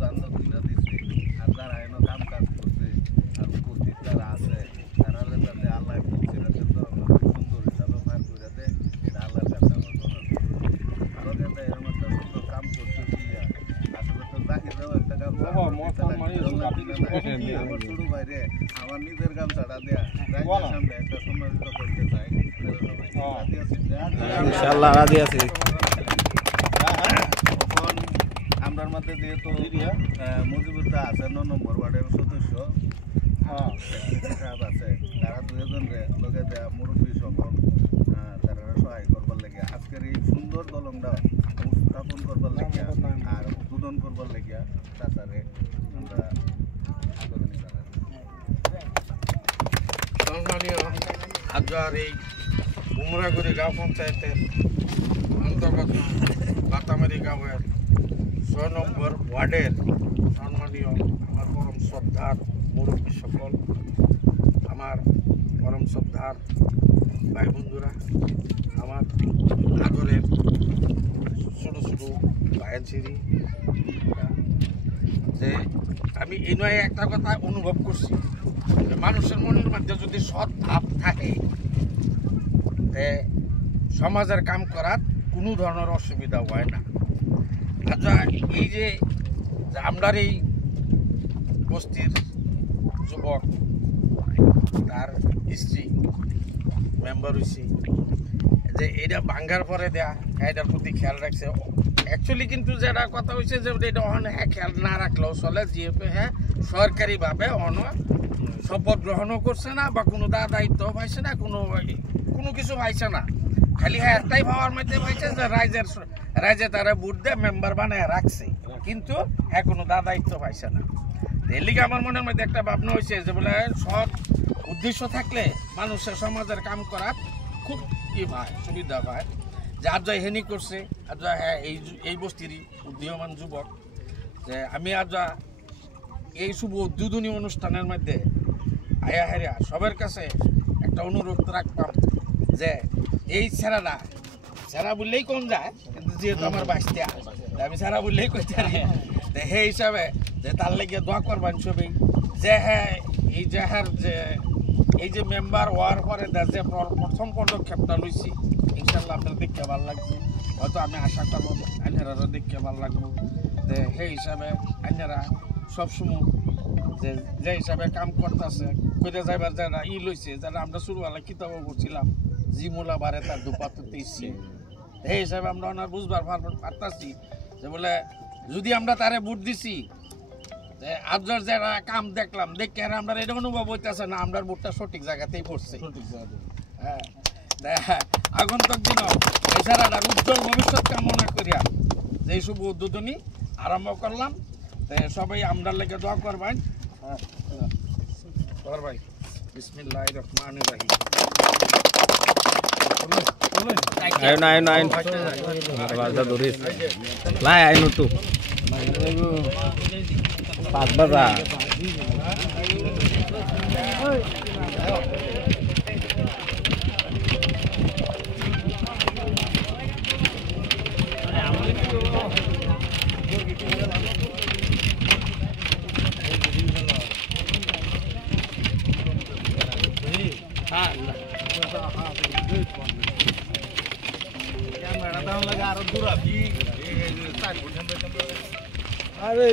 দান দক্ষিণা দিচ্ছে আর যারা এনে কাম কাজ করছে আর উপস্থিত যারা আছে তারা যাতে আল্লাহ সিরাতের ধর্ম সুন্দর হিসাবে পার করে দেয় এটা আল্লাহর কাছে আমার দোয়া আরো যাতে এর মধ্যে সুন্দর কাম করছে কি আসলে তো জাহিরেও একটা কাম আমার ছোট বাইরে আমার নিজের কাম ছাড়া দেয়া রাজ্যের সামনে একটা সম্মানিত করতে চাই ইনশাআল্লাহ রাজি আছি। আমরার মধ্যে যেহেতু মুজিবুদ্দা আছে ৯ নম্বর ওয়ার্ডের সদস্য সাহেব আছে তারা দুজন লোকে দেয়া মুরব্বী সকল তারা সহায় করবার লেগে আজকের এই সুন্দর দলংটা উপস্থাপন করবার লেগে আর উদ্বোধন করবার লেগে তাছাড়া আমরা আগ্রহী সম্মানীয় আজহার এই উমরাগুড়ি গাঁও পঞ্চায়েতের অন্তর্গত বাতামারি গাঁওয়ের ৬ নম্বর ওয়ার্ডের সম্মানীয় আমার পরম শ্রদ্ধার মুরব্বী সকল, আমার পরম শ্রদ্ধার ভাই বন্ধুরা, আমার আদরের ছোটো ছোটো ভাইয়ের যে আমি এই নয় একটা কথা অনুভব করছি যে মানুষের মনের মধ্যে যদি সৎ ভাব থাকে সমাজের কাম করার কোনো ধরনের অসুবিধা হয় না। আচ্ছা, এই যে আমরার এই বস্তির যুবক তার স্ত্রী মেম্বার হয়েছি যে এটা ভাঙ্গার পরে দেয়া এটার প্রতি খেয়াল রাখছে। অ্যাকচুয়ালি কিন্তু যেটা কথা হয়েছে যে এটা হ্যাঁ খেয়াল না রাখলেও চলে, যেহেতু হ্যাঁ সরকারিভাবে শপথ গ্রহণও করছে না বা কোনো দায়িত্ব পাইছে না, কোনো কিছু পাইছে না, খালি হ্যাঁ একটাই পাওয়ার মধ্যে পাইছে যে রাইজে তারা ভোট দিয়ে মেম্বার বানায় রাখছে, কিন্তু হ্যাঁ কোনো দায়িত্ব পাইছে না। এর লিগে আমার মনের মধ্যে একটা ভাবনা হয়েছে যে বলে সৎ উদ্দেশ্য থাকলে মানুষের সমাজের কাম করার খুব পায়, সুবিধা পায়। যে আজ হেনি করছে, আজ হ্যাঁ এই বস্তিরই উদীয়মান যুবক যে আমি আজ এই শুভ উদ্বোধনী অনুষ্ঠানের মধ্যে আয়া হেরিয়া সবার কাছে একটা অনুরোধ রাখতাম যে এই ছেড়া বললেই কম যায়, কিন্তু যেহেতু আমার বাঁচতে আমি ছেড়া বললেই কইতে পারি, সেই হিসাবে যে তার লেগে দোয়া করবেন সবই যে হ্যাঁ এই যে হ্যাঁ যে এই যে মেম্বার হওয়ার পরে যে প্রথম পদক্ষেপটা লইছি ইনশাল্লাহ আপনার দেখতে ভালো লাগবে, হয়তো আমি আশা করবো আইনারারও দেখতে ভালো লাগবো। যে সেই হিসাবে আইনারা সবসময় যে হিসাবে কাম করতেছে কোথায় যাইবার যারা লইছে যারা আমরা শুরুবেলা কিতাবও করছিলাম জিমুলা বারে তার দুপাতে ইচ্ছে, সেই হিসাবে আমরা ওনার বুঝবার পারতাছি যে বলে যদি আমরা তারে ভোট দিছি আজর যারা কাম দেখলাম দেখে আমরা এটা অনুভব হইতেছে না আমরা ভোটটা সঠিক জায়গাতেই পড়ছে। হ্যাঁ আগন্তক দিন এছাড়া উজ্জ্বল ভবিষ্যৎ কামনা করিয়া যে শুভ উদ্বোধনী আরম্ভ করলাম, সবাই আমরা লেগে দোয়া করবেন। ভাই বিসমিল্লাহির রহমানির রহিম। আইন তো 5 বাজা আরে